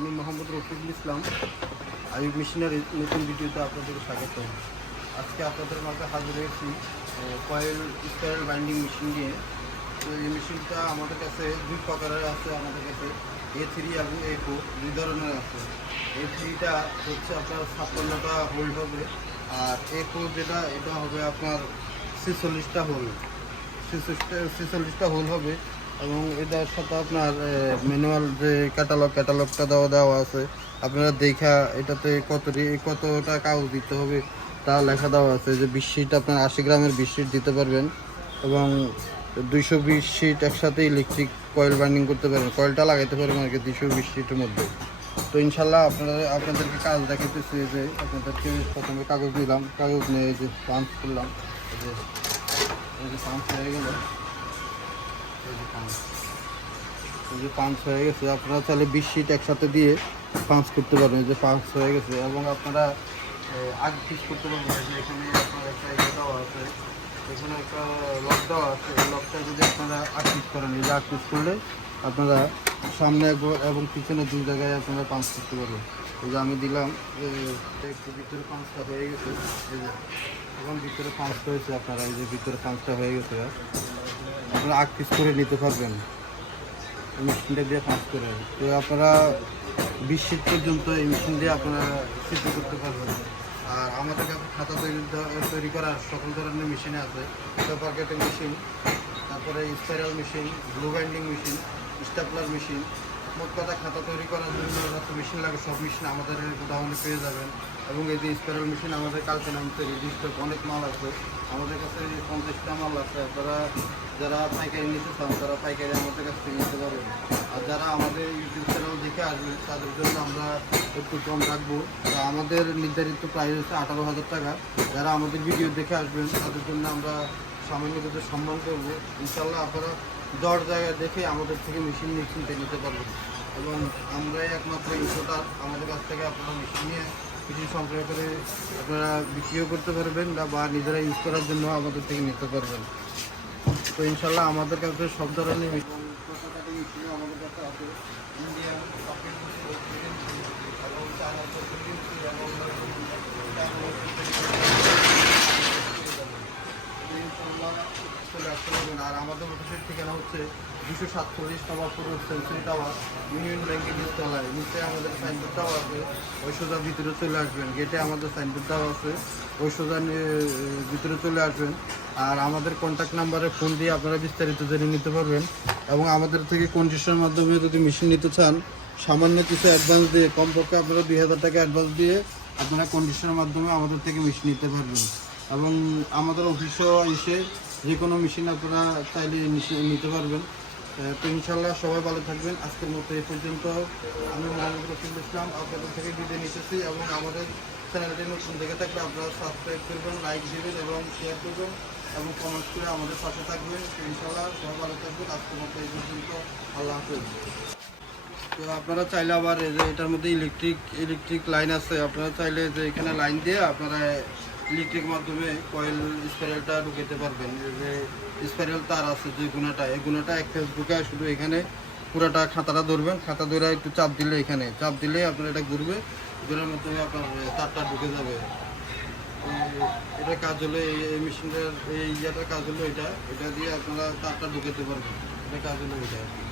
আমি মোহাম্মদ রফিকুল ইসলাম আইব মেশিনারি নতুন ভিডিওতে আপনাদেরকে স্বাগত। আজকে আপনাদের মাঝে হাজির হয়েছি কয়েল স্টাইল বাইন্ডিং মেশিন নিয়ে। তো এই মেশিনটা আমাদের কাছে দুই প্রকারের আছে আমাদের কাছে এ থ্রি এবং এ ফোর দুই ধরনের আছে। এ থ্রিটা হচ্ছে আপনার ছাপ্পান্নটা হোল্ড হবে, আর এ ফোর যেটা, এটা হবে আপনার ছেচল্লিশটা হোল। ছেচল্লিশটা হোল হবে এবং এটার সাথে আপনার ম্যানুয়াল যে ক্যাটালগ ক্যাটালগটা দেওয়া দেওয়া আছে, আপনারা দেখা এটাতে কত কতটা কাগজ দিতে হবে তা লেখা দেওয়া আছে, যে বিশ শিট আপনার আশি গ্রামের বিশ শিট দিতে পারবেন এবং দুইশো বিশ শিট একসাথে ইলেকট্রিক কয়েল বাইন্ডিং করতে পারবেন। কয়েলটা লাগাইতে পারবেন আর কি দুইশো বিশ শিটের মধ্যে। তো ইনশাল্লাহ আপনারা, আপনাদেরকে কাজ দেখাইতেছি যে আপনাদেরকে প্রথমে কাগজ দিলাম, কাগজ নিয়ে যে পাঞ্চ করলাম। যে পাঞ্চ হয়ে গেল। এই যে পাঞ্চ হয়ে গেছে আপনারা চাইলে বিশ একসাথে দিয়ে পাঞ্চ করতে পারবেন যে পাঞ্চ হয়ে গেছে। এবং আপনারা আগ পিস করতে পারবেন যে এখানে আপনার একটা ইয়ে দেওয়া এখানে একটা আছে যদি আপনারা করেন এই যে করলে আপনারা সামনে এবং পিছনে দুই জায়গায় আপনারা পাঞ্চ করতে পারবেন। এই যে আমি দিলাম এ, একটু ভিতরে পাঁচটা হয়ে গেছে ভিতরে হয়েছে আপনারা এই যে ভিতরে পাঁচটা হয়ে গেছে। আপনারা আগ পিস করে নিতে পারবেন। এই মেশিনটা দিয়ে পাঁচ করে। তো আপনারা বিশ শীত পর্যন্ত এই মেশিন দিয়ে আপনারা সিদ্ধ করতে পারবেন। আর আমাদের কাছে খাতা তৈরি তৈরি করার সকল ধরনের মেশিনে আছে। পেপার মেশিন তারপরে spiral machine blue binding machine stapler machine মোট কথা খাতা তৈরি করার জন্য যত মেশিন লাগে সব মেশিন আমাদের গোডাউনে পেয়ে যাবেন। এবং এই যে স্পাইরাল মেশিন আমাদের কালকে নামতে রেজিস্টার অনেক মাল আছে। আমাদের কাছে পঞ্চাশটা মাল আছে আপনারা যারা পাইকারি নিতে চান, তারা পাইকারি আমাদের কাছ থেকে নিতে পারবেন আর যারা আমাদের ইউটিউব চ্যানেল দেখে আসবেন তাদের জন্য আমরা একটু কম রাখব। আমাদের নির্ধারিত প্রাইস হচ্ছে আঠারো হাজার টাকা। যারা আমাদের ভিডিও দেখে আসবেন, তাদের জন্য আমরা সামান্য কিছু সম্মান করব। ইনশাল্লাহ আপনারা দশ জায়গায় দেখে আমাদের থেকে মেশিন নিশ্চিন্তে নিতে পারবেন। এবং আমরাই একমাত্র ইনশোটার আমাদের কাছ থেকে আপনারা মেশিন নিয়ে কিছু সংগ্রহ করে আপনারা বিক্রিও করতে পারবেন বা- নিজেরা ইউজ করার জন্য আমাদের থেকে নিতে পারবেন তো ইনশাল্লাহ আমাদের কাছে সব ধরনের ঠিকানা হচ্ছে দুশো সাতচল্লিশ নবাবপুর সেঞ্চুরি টাওয়ার, ইউনিয়ন ব্যাংকের নিচতলায়। নিচে আমাদের সাইনবোর্ড দেওয়া আছে, ওই সোজা ভিতরে চলে আসবেন। গেটে আমাদের সাইনবোর্ড দেওয়া আছে, ওই সোজা ভিতরে চলে আসবেন। আর আমাদের কন্ট্যাক্ট নাম্বারে ফোন দিয়ে আপনারা বিস্তারিত জেনে নিতে পারবেন। এবং আমাদের থেকে কন্ডিশনের মাধ্যমে যদি মেশিন নিতে চান, সামান্য কিছু অ্যাডভান্স দিয়ে, কমপক্ষে আপনারা দুই হাজার টাকা অ্যাডভান্স দিয়ে আপনারা কন্ডিশনের মাধ্যমে আমাদের থেকে মেশিন নিতে পারবেন। এবং আমাদের অফিসেও এসে যে কোনো মেশিন আপনারা চাইলে নিতে পারবেন। তো ইনশাল্লাহ সবাই ভালো থাকবেন। আজকের মতো এই পর্যন্ত আমি মোহাম্মদ রফিকুল ইসলাম আপনাদের থেকে বিদায় নিতেছি এবং আমাদের চ্যানেলটি নতুন দেখে থাকলে আপনারা সাবস্ক্রাইব করবেন লাইক দেবেন এবং শেয়ার করবেন এবং কমেন্ট করে আমাদের পাশে থাকবেন। ইনশাল্লাহ সবাই ভালো থাকবেন। আজকের মতো এই পর্যন্ত আল্লাহ হাফেজ। তো আপনারা চাইলে আবার এই যে এটার মধ্যে ইলেকট্রিক ইলেকট্রিক লাইন আছে। আপনারা চাইলে যে এখানে লাইন দিয়ে আপনারা ইলেকট্রিক মাধ্যমে কয়েল স্প্যারেলটা ঢুকাতে পারবেন। যে স্প্যারেল তার আছে যে গুণাটা এই গুণাটা এক ফেস ঢুকায় শুধু এখানে পুরাটা খাতাটা ধরবেন। খাতা ধরে একটু চাপ দিলে এখানে, চাপ দিলে আপনার এটা ঘুরবে, ঘুরার মাধ্যমে আপনার তারটা ঢুকে যাবে। এটা কাজ হলে এই- মেশিনটার, এই ইয়েটার কাজ হলো এটা। এটা দিয়ে আপনারা তারটা ঢুকাতে পারবেন। এটা কাজ হলো এটা